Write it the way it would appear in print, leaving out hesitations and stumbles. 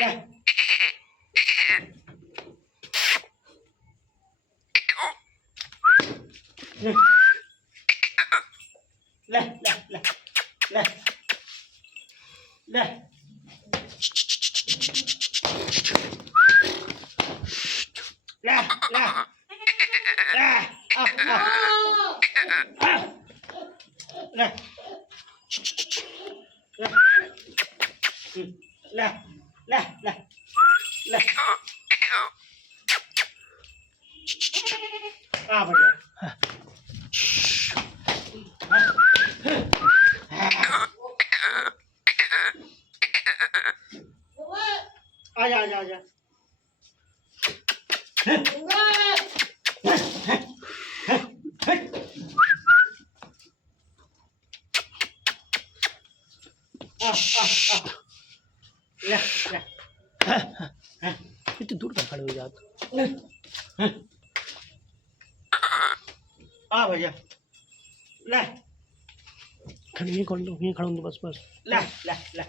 ले ले ले ले ले ले ले ले ले आ आ ले ले ले ले ले आ बढ़िया आजा आजा आजा ले ले इतनी दूर का खड़े हो जात आ भैया ले खड़े यहीं खड़े हो बस बस ले ले ले